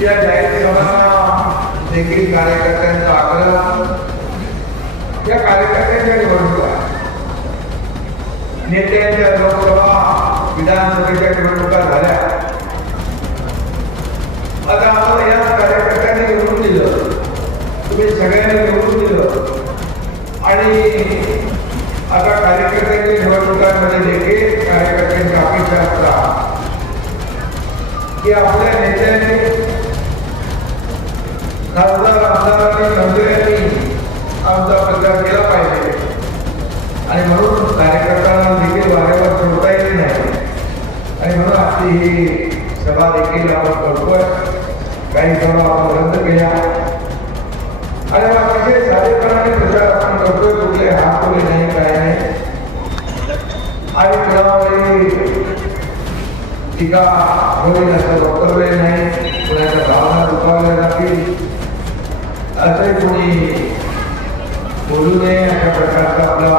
या जाहीर सभांना देखील कार्यकर्त्यांचा आग्रह, या कार्यकर्त्यांच्या निवडणुका, नेत्यांच्या लोकसभा विधानसभेच्या निवडणुका झाल्या. आता आपण या कार्यकर्त्यांनी निवडून दिलं, तुम्ही सगळ्यांनी निवडून दिलं आणि आता कार्यकर्त्यांच्या निवडणुकांमध्ये देखील कार्यकर्त्यांची अपेक्षा असतात की आपल्या नेत्यांनी, खासदार आमदारांनी, मंत्र्यांनी आमचा प्रचार केला पाहिजे आणि म्हणून कार्यकर्त्यांना देखील वारेवर सोडता येत नाही आणि म्हणून आपली ही सभा देखील आपण करतोय. काही सभा आपण रद्द केल्या आणि अतिशय साधेपणाने प्रचार आपण करतोय. कुठले हात पुढे नाही, काय नाही आणि कुणावरही टीका होईल असं वक्तव्य नाही, कुणाच्या भावना दुखावल्या जातील असंही कोणी बोलू नये अशा प्रकारचा आपला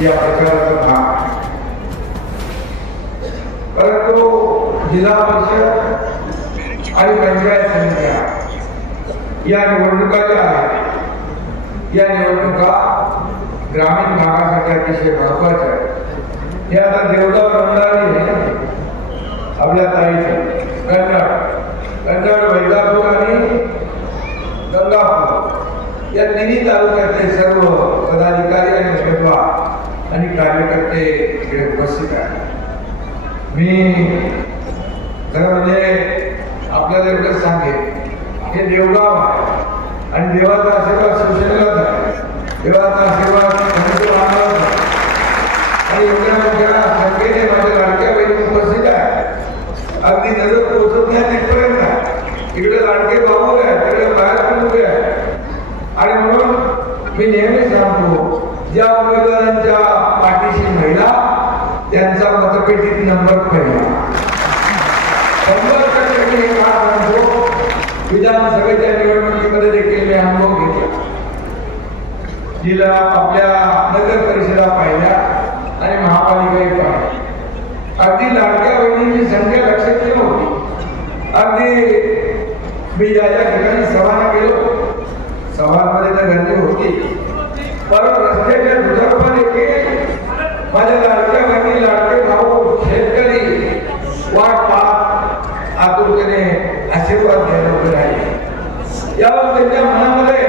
या प्रचाराचा भाग. परंतु जिल्हा परिषद आणि पंचायत समित्या या निवडणुका ज्या आहेत, या निवडणुका ग्रामीण भागासाठी अतिशय महत्वाच्या आहेत. हे आता देवगाव रंगारी आपल्या ताईचं कन्नड, वैजापूर आणि गंगापूर या तिन्ही तालुक्यातले सर्व पदाधिकारी आणि उमेदवार आणि कार्यकर्ते इकडे उपस्थित आहेत. मी खरं म्हणजे आपल्याला एवढंच सांगेन, हे देवगाव आहे आणि देवाचा आशीर्वाद शिवसेनेलाच आहे, देवाचा आशीर्वाद आणि एवढ्या मोठ्या संख्येने माझ्या लाडक्या बहिणी उपस्थित आहे. अगदी नजर पोहोचत नाही तिथपर्यंत इकडे लाडके भाऊ आहे, तिकडे बाहेर पण उभे आहे आणि म्हणून मी नेहमी सांगतो, ज्या उमेदवारांच्या पाठीशी महिला त्यांचा मतपेटीत नंबर पहिला. 100% मी हे का सांगतो, विधानसभेच्या निवडणुकीमध्ये देखील मी अनुभव घेतला. जिल्हा आपल्या नगर परिषदा पाहिल्या आणि महापालिकाही पाहिल्या. अगदी लाडक्या बहिणींची संख्या लक्षात नव्हती. अगदी मी ज्या ज्या ठिकाणी सभाना गेलो, सभांमध्ये तर गर्दी होती, परत रस्त्याच्या दुतर्फा देखील माझ्या लाडक्या बहिणी, लाडके भाऊ, शेतकरी वाट पाहत आतुरतेने आशीर्वाद घ्यायला उभे राहिले. यावर त्यांच्या मनामध्ये,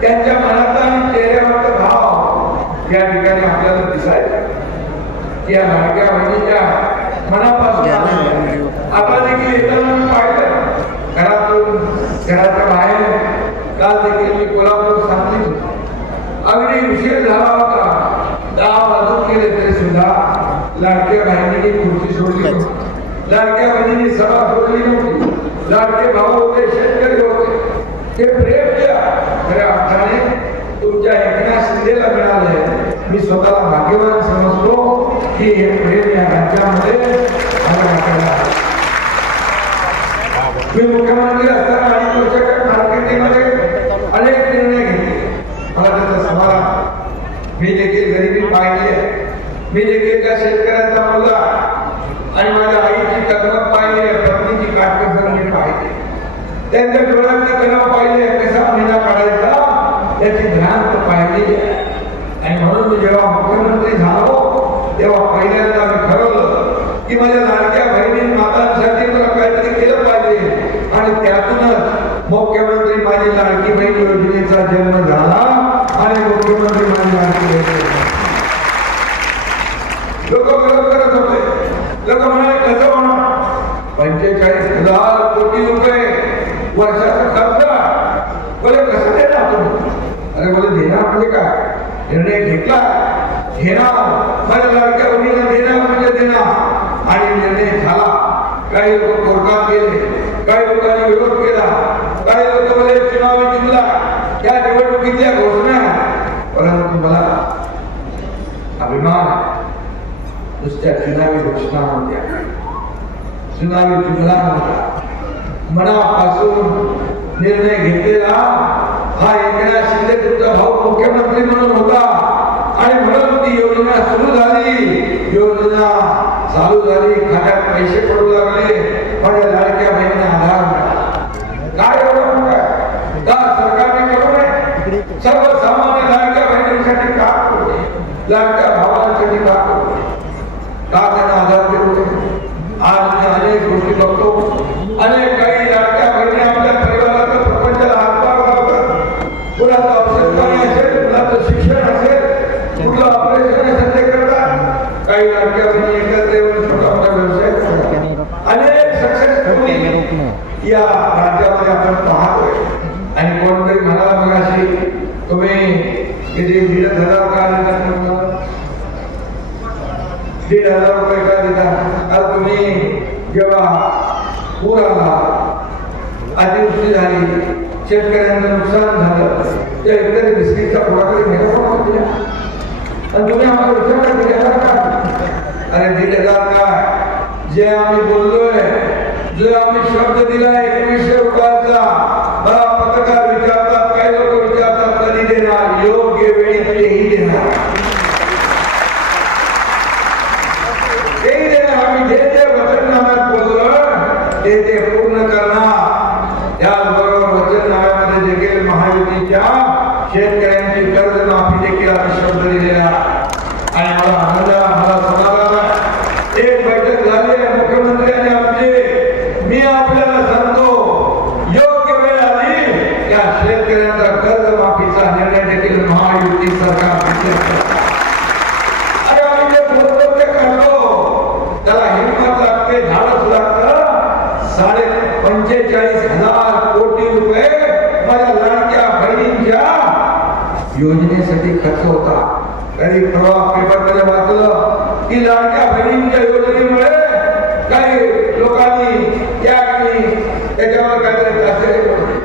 त्यांच्या मनाचा आणि चेहऱ्यावरचा भाव या ठिकाणी आपल्याला दिसायचा. या लाडक्या बहिणीच्या मनापासून आता देखील येताना पाहिलं, घराच्या बाहेर काल देखील मी कोल्हापूर सांगली अगदी उशीर झाला होता, 10 वाजून गेले तरी सुद्धा लाडक्या बहिणींनी खुर्ची सोडली नव्हती, लाडक्या बहिणींनी सभा सोडली नव्हती. लाडके भाऊ होते, शेतकरी होते, हे प्रेम द्या खऱ्या अर्थाने तुमच्या एकनाथ शिंदेला मिळाले. मी स्वतःला भाग्यवान समजतो की हे प्रेम या राज्यामध्ये मी मुख्यमंत्री असताना 5 वर्षाच्या कारकिर्दीमध्ये अनेक निर्णय घेतले. मला त्याचा समाधान. मी देखील गरिबी पाहिली आहे, मी देखील त्या शेतकऱ्याचा मुलगा आणि माझ्या आईची तकलीफ पाहिली आहे, पत्नीची काटकसर मी पाहिली, त्यांच्या डोळ्यातली कला पाहिली, कसा महिना काढायचा त्याची ध्यान पाहिली आहे. आणि म्हणून मी जेव्हा मुख्यमंत्री झालो तेव्हा पहिल्यांदा मी ठरवलं की माझ्या लाडक्या बहिणी मातांसाठी मला काहीतरी केलं पाहिजे आणि त्यातूनच मुख्यमंत्री माझी लाडकी बहीण योजनेचा जन्म झाला आणि मुख्यमंत्री माझी लाडकी बहीण. लोक विरोध करत होते, लोक म्हणाले कसं होणार, 45,000 कोटी रुपये वर्षाचा खर्च, बोले कसं देणार तुम्ही? अरे बोले देणार म्हणजे काय, निर्णय घेतला, घेणार, माझ्या लाडक्या बहिणीला देणार म्हणजे देणार आणि निर्णय झाला. काही लोक कोर्टात गेले, काही लोकांनी विरोध केला, काही लोक बोले चुनाव जिंकला, त्या निवडणुकीच्या घोषणा. परंतु मला अभिमान नुसत्या चुनावी घोषणा होत्या, चुनावी जुमला होता, मनापासून निर्णय घेतलेला हा एकनाथ शिंदे तुमचा भाऊ मुख्यमंत्री म्हणून होता आणि म्हणून ती योजना सुरू झाली. योजना चालू झाली, खात्यात पैसे पडू लागले, माझ्या लाडक्या बहिणीने आधार मिळाला. काय एवढं काय का सरकारने करू नये? सर्वसामान्य लाडक्या बहिणींसाठी का करू नये? लाडक्या भावांसाठी का करू नये? का त्यांना आधार देऊ नये? आज मी अनेक गोष्टी बघतो, अनेक काही लाडक्या बहिणी आपल्या परिवाराचा प्रपंचाला हातभार लावतात. कुणाचं औषध पाणी असेल, कुणाचं शिक्षण असेल, कुठलं ऑपरेशन असेल ते करतात. काही लाडक्या बहिणी एकत्र येऊन छोटा मोठा व्यवसाय करतात. अनेक सक्सेसफुली या राज्यामध्ये आपण पाहतोय. आणि कोणतरी म्हणाला मगाशी, तुम्ही किती 1,500 का देता? 1,500 रुपये का देता? आज तुम्ही जेव्हा पूर आला, अतिवृष्टी झाली, शेतकऱ्यांचं नुकसान झालं, त्या एकतरी बिस्किटचा पुढाकारी मेळावा दिला आणि तुम्ही आम्हाला विचारता 1,500 का? अरे 1,500 काय? जे आम्ही बोललोय, जो आम्ही शब्द दिलाय 2100 रुपयाचा, मला पत्रकार विचारतात, काही लोक विचारतात कधी देणार? योग्य वेळी तेही देणार. तेही देणार. आम्ही जे जे वचननाम्यात बोललो ते पूर्ण करणार. त्याचबरोबर वचननाम्यामध्ये देखील महायुतीच्या शेतकऱ्यांची कर्जमाफी देखील आम्ही शब्द दिलेला. आणि मला आनंद, मला समाधान आहे. एक बैठक झाली आहे मुख्यमंत्र्यांनी आमचे. मी आपल्याला सांगतो, योग्य वेळ आली या शेतकऱ्यांचा कर्जमाफीचा निर्णय देखील महायुती सरकार घेतला. अरे आम्ही जे बोलतो ते करतो. त्याला हिंमत लागते, धाडस लागतं. 45,000 कोटी रुपये माझ्या लाडक्या बहिणींच्या योजनेसाठी खर्च होता. कधी परवा पेपरमध्ये वाचलं की लाडक्या बहिणींच्या योजनेमुळे काही लोकांनी त्याच्यावर काहीतरी आश्चर्य पडले.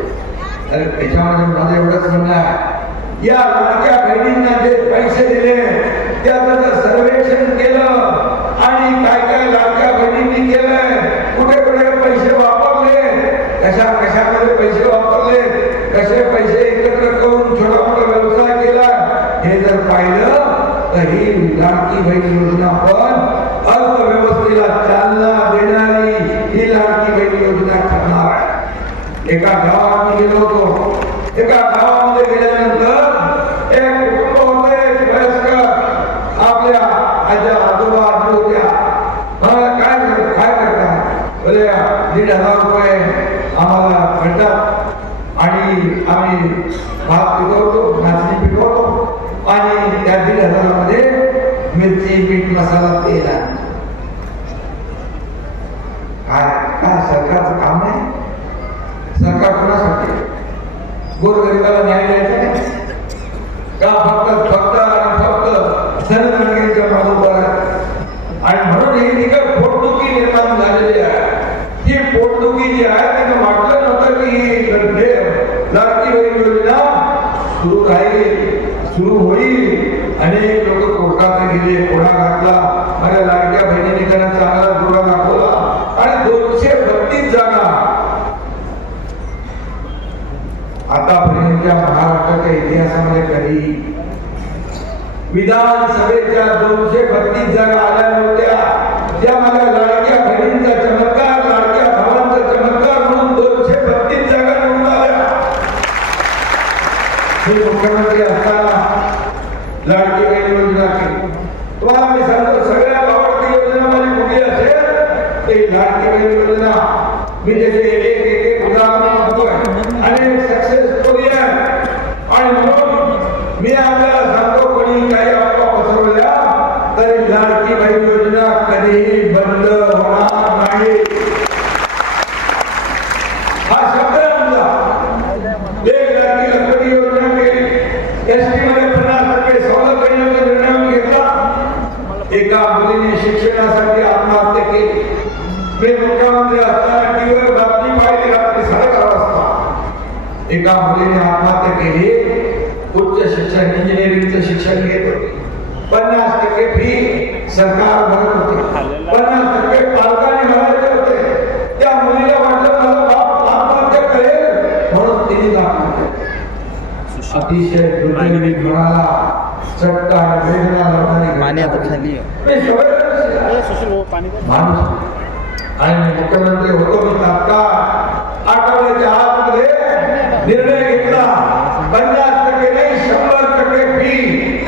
अरे त्याच्यामध्ये माझं एवढंच म्हणणं आहे, या लाडक्या बहिणींना जे पैसे दिले त्याचं जर सर्वेक्षण केलं आणि काय काय लाडक्या बहिणींनी केलंय, कुठे कुठे पैसे वापरले, कशामध्ये पैसे वापरले, कसे पैसे एकत्र करून छोटा मोठा व्यवसाय केला, हे जर पाहिलं तर ही लाडकी बहीण योजना पण अर्थव्यवस्थेला चालना देणारी ही लाडकी बहीण योजना ठरणार आहे. एका गावात मी गेलो होतो. एका गावामध्ये गेल्यानंतर एक कुटुंब होते, वयस्कर, आपल्या आजी आजोबा आजी होत्या. काय करतात? बोले 1,500 रुपये आम्हाला भेटतात आणि आम्ही भात पिकवतो, नाचणी पिकवतो आणि त्या 1,500 मध्ये मिरची, मीठ, मसाला, तेल आहे. काय सरकारचं काम नाही? सरकार कोणासाठी? गोरगरिबाला न्याय द्यायचा नाही का? फक्त जनगणनेच्या मागोवर. आणि म्हणून ही निकट पोटदुखी निर्माण झालेली आहे. ही पोटदुखी जी आहे त्यानं वाटलं नव्हतं की ही लाडकी बहीण योजना सुरू राहील, सुरू होईल. अनेक लोक कोर्टात गेले, कोणा घातला, माझ्या लाडक्या बहिणीने त्यांना चांगला जोडा दाखवला आणि 232 जागा आतापर्यंतच्या महाराष्ट्राच्या इतिहासामध्ये कधी विधानसभेच्या 232 जागा आल्या नव्हत्या. त्या माझ्या लाडक्या बहिणींचा चमत्कार, लाडक्या भावांचा चमत्कार म्हणून 232 जागा निवडून आल्या. मी मुख्यमंत्री असताना लाडकी बहीण योजना केली. तुम्हाला मी सांगतो, सगळ्या आवडती योजना माझी कुठली असेल ते लाडकी बहीण योजना. मी त्याचे एक उदाहरण सांगतोय आणि सक्सेस स्टोरी आहे. आणि म्हणून मी आपल्याला सांगतो, कोणी काही अफवा पसरवल्या तरी लाडकी बहीण योजना कधीही बंद होणार नाही. हा शब्द आमचा. एक लाडकी लक्ष्मी योजना केली, एसटी मध्ये 50% सवलत देण्याचा निर्णय आम्ही घेतला. एका मुलीने शिक्षणासाठी आत्महत्या केली. मी मुख्यमंत्री असताना टीव्हीवर बातमी पाहिली रात्री 11:30 वाजता. एका मुलीने आत्महत्या केली. उच्च शिक्षण, इंजिनिअरिंगचं शिक्षण घेत होते. 50% फी सरकार भरत होते, 50% पालकांनी भरायचे होते. त्या मुलीला वाटलं माझा बाप आत्महत्या करेल म्हणून तिने आत्महत्या केली. अतिशय दुर्दैवी, मनाला चटका वेदना लावणारी. माणूस. आणि मी मुख्यमंत्री होतो मी तात्काळ आठवड्याच्या आतमध्ये निर्णय घेतला 50% नाही 100% फी